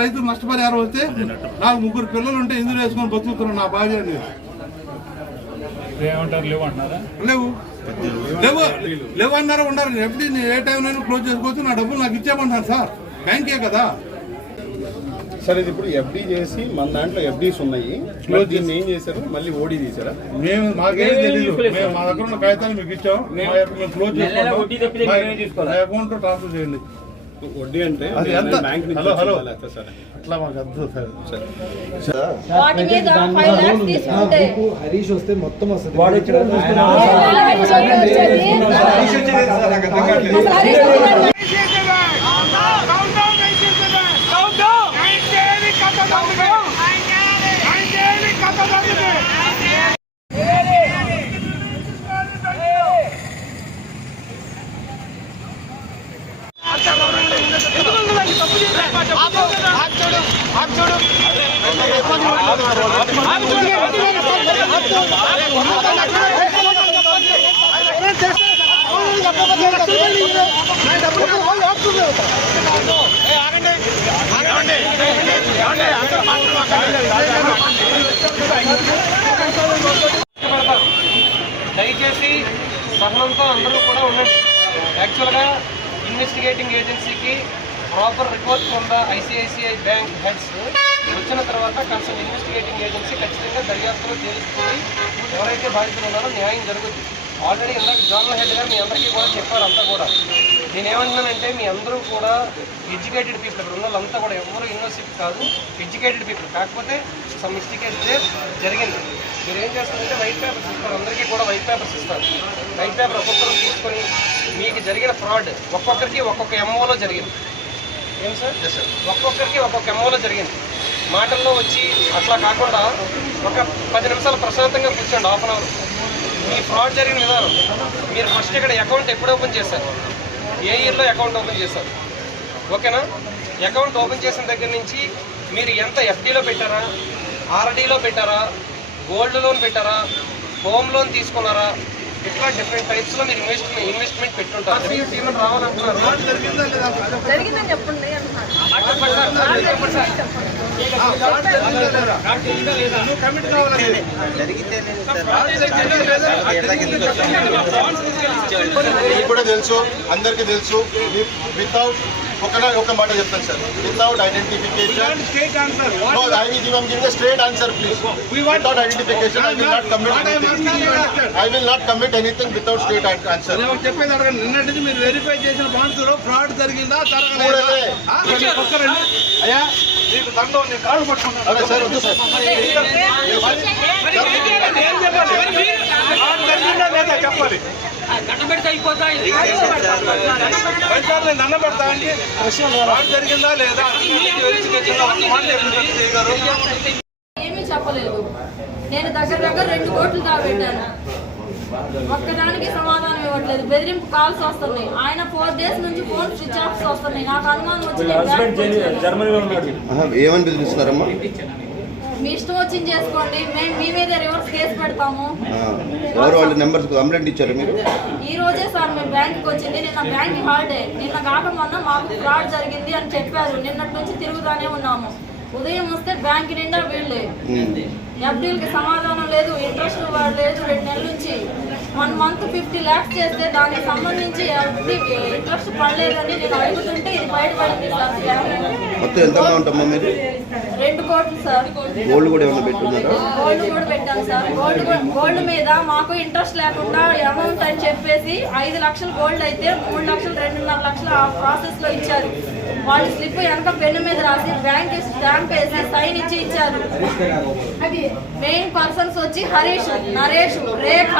రైతు నష్టపరిహారం వస్తే నాకు 3 పిల్లలు ఉంటే ఇందులో వేసుకొని బతుకుతున్నాను నా భార్య అని. లేవు లేవు అన్నారా ఉన్నారు. ఎప్పుడు ఏ టైంలో క్లోజ్ చేసుకోవచ్చు, నా డబ్బులు నాకు ఇచ్చేయమంటారు సార్, బ్యాంకే కదా సార్. ఇది ఇప్పుడు ఎఫ్డీ చేసి మన దాంట్లో ఎఫ్డీస్ ఉన్నాయి, క్లోజ్ దీన్ని ఏం చేశారు, మళ్ళీ ఓడీ తీసారా? మేము మాకేం తెలియదు, మేము మా దగ్గర ఉన్న కాగితాలు మీకు ఇచ్చాం, మేము క్లోజ్ చేసుకుంటాం, అకౌంట్ లో ట్రాన్స్ఫర్ చేయండి. వడ్డీ అంటే అట్లా మాకు అర్థం సార్. హరీష్ వస్తే మొత్తం వస్తుంది. దయచేసి సహనంతో అందరూ కూడా ఉండండి. యాక్చువల్గా ఇన్వెస్టిగేటింగ్ ఏజెన్సీకి proper report from the ICICI bank heads వచ్చిన తర్వాత కన్సర్న్ ఇన్వెస్టిగేటింగ్ ఏజెన్సీ ఖచ్చితంగా దర్యాప్తులో తెలుసుకుని ఎవరైతే బాధితులు ఉన్నారో న్యాయం జరుగుతుంది. ఆల్రెడీ ఇందాక జోనల్ హెడ్ గారు మీ అందరికీ కూడా చెప్పారు. అంతా కూడా నేనేమంటున్నానంటే మీ అందరూ కూడా ఎడ్యుకేటెడ్ పీపుల్, ఇక్కడ ఉన్న వాళ్ళంతా కూడా ఎవరు యూనివర్సిటీ కాదు, ఎడ్యుకేటెడ్ పీపుల్. కాకపోతే సమ్ మిస్టేక్ జరిగింది. మీరు ఏం చేస్తారంటే వైట్ పేపర్స్ ఇస్తారు, అందరికీ కూడా వైట్ పేపర్స్ ఇస్తారు. వైట్ పేపర్ ఒక్కొక్కరు తీసుకొని మీకు జరిగిన ఫ్రాడ్ ఒక్కొక్కరికి ఒక్కొక్క ఎంఓలో జరిగింది. ఏం సార్, ఒక్కొక్కరికి ఒక్కొక్క ఎంఓలో జరిగింది. మాటల్లో వచ్చి అట్లా కాకుండా ఒక 10 నిమిషాలు ప్రశాంతంగా కూర్చోండి, హాఫ్ అన్ అవర్. మీ ఫ్రాడ్ జరిగిన విధానం, మీరు ఫస్ట్ ఇక్కడ అకౌంట్ ఎప్పుడు ఓపెన్ చేశారు, ఏ ఇయర్లో అకౌంట్ ఓపెన్ చేశారు, ఓకేనా? అకౌంట్ ఓపెన్ చేసిన దగ్గర నుంచి మీరు ఎంత ఎఫ్డీలో పెట్టారా, ఆర్డీలో పెట్టారా, గోల్డ్ లోన్ పెట్టారా, హోమ్ లోన్ తీసుకున్నారా, ఇట్లా డిఫరెంట్ టైప్స్లో మీరు ఇన్వెస్ట్మెంట్ పెట్టుంటారు. రావాలంటున్నారు, జరిగిందని చెప్పండి. కూడా తెలుసు, అందరికీ తెలుసు. వితౌట్ ఒక మాట చెప్తాను sir, without identification. No, I will give a straight answer, please. Without identification, I will not commit anything. I will not commit anything without straight answer. చెప్పేది అడగండి. నిన్నటి మీరు వెరిఫై చేసిన బాండ్స్ లో ఫ్రాడ్ జరిగిందా అయ్యా? మీకు దండం, నేను కాళ్ళు పట్టుకుంటాను సార్. వద్దు సార్, చెప్పాలి. దండం పెడితే అయిపోతాయి. నేను దండం పెడతా అండి, ఫ్రాడ్ జరిగిందా లేదా ఏమీ చెప్పలేదు. నేను దగ్గర 2 కోట్లు దాబెట్టాను, ఒక్కదానికి సమాధానం ఇవ్వట్లేదు. బెదిరింపు కాల్స్ వస్తున్నాయి. ఆయన 4 days నుంచి ఫోన్ స్విచ్ ఆఫ్ వస్తున్నాయి. నాకు అనుమానం వచ్చి ఏమని బెదిరిస్తున్నారమ్మా? మీ ఇష్టం వచ్చింది చేసుకోండి, మేము మీ మీద రివర్స్ కేసు పెడతాము. ఎవరు వాళ్ళ నెంబర్స్ కంప్లైంట్ ఇచ్చారు మీరు? ఈ రోజే సార్ మేము బ్యాంక్కి వచ్చింది. నిన్న బ్యాంక్ హాలిడే, నిన్న కాక మొన్న మాకు ఫ్రాడ్ జరిగింది అని చెప్పారు. నిన్నటి నుంచి తిరుగుతానే ఉన్నాము. ఉదయం వస్తే బ్యాంక్ నిండా వీళ్ళే. ఎఫ్డీలకి సమాధానం లేదు, ఇంట్రెస్ట్ లేదు. 2 నెలల నుంచి 1 month 50 lakhs చేస్తే దానికి సంబంధించి ఇంట్రెస్ట్ పడలేదని నేను అడుగుతుంటే ఇది బయటపడింది సార్. మొత్తం ఎంత అమౌంట్ అమ్మా మీరు? 2 కోట్లు సార్. గోల్డ్ కూడా ఏమైనా పెట్టున్నారా? గోల్డ్ కూడా పెట్టాను సార్. గోల్డ్ మీద మాకు ఇంట్రెస్ట్ లేకుండా అమౌంట్ అని చెప్పేసి 5 లక్షలు గోల్డ్ అయితే 3 లక్షలు 2.5 లక్షలు ఆ ప్రాసెస్ లో ఇచ్చారు. వాళ్ళు స్లిప్ వెనక పెన్ను మీద రాసి బ్యాంక్ స్టాంప్ వేసి సైన్ ఇచ్చి ఇచ్చారు. మెయిన్ పర్సన్స్ వచ్చి హరీష్, నరేష్, రేఖ.